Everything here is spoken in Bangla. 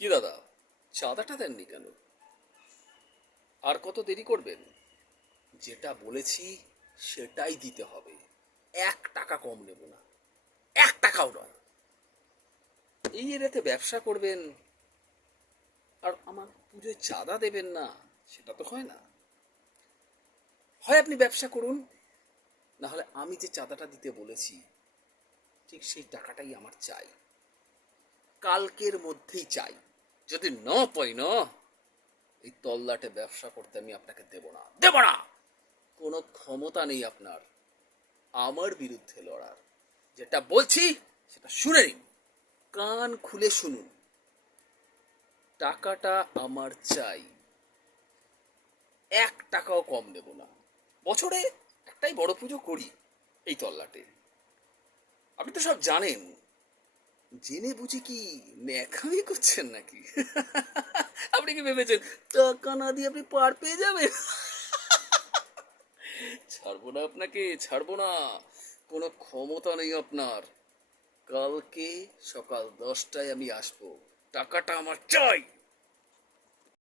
কি দাদা, চাঁদাটা দেননি কেন? আর কত দেরি করবেন? যেটা বলেছি সেটাই দিতে হবে। 1 টাকা কম নেব না, 1 টাকাও নয়। এই এরিয়াতে ব্যবসা করবেন আর আমার পুজোয় চাঁদা দেবেন না, সেটা তো হয় না। হয় আপনি ব্যবসা করুন, না হলে আমি যে চাঁদাটা দিতে বলেছি ঠিক সেই টাকাটাই আমার চাই, কালকের মধ্যেই চাই। যদি না পাই না, এই তল্লাটে ব্যবসা করতে আমি আপনাকে দেব না, দেব না। কোনো ক্ষমতা নেই আপনার আমার বিরুদ্ধে লড়ার। যেটা বলছি সেটা শুনে নিন, কান খুলে শুনুন। টাকাটা আমার চাই, 1 টাকাও কম নেব না। বছরে একটাই বড় পুজো করি এই তল্লাটে, আপনি তো সব জানেন। জেনে বুঝি কি ন্যাকামি করছেন নাকি? আপনি কি ভেবেছেন টাকা না দিয়ে আপনি পার পেয়ে যাবেন? ছাড়বো না আপনাকে, ছাড়বো না। কোনো ক্ষমতা নেই আপনার। কালকে সকাল 10টায় আমি আসবো, টাকাটা আমার চাই।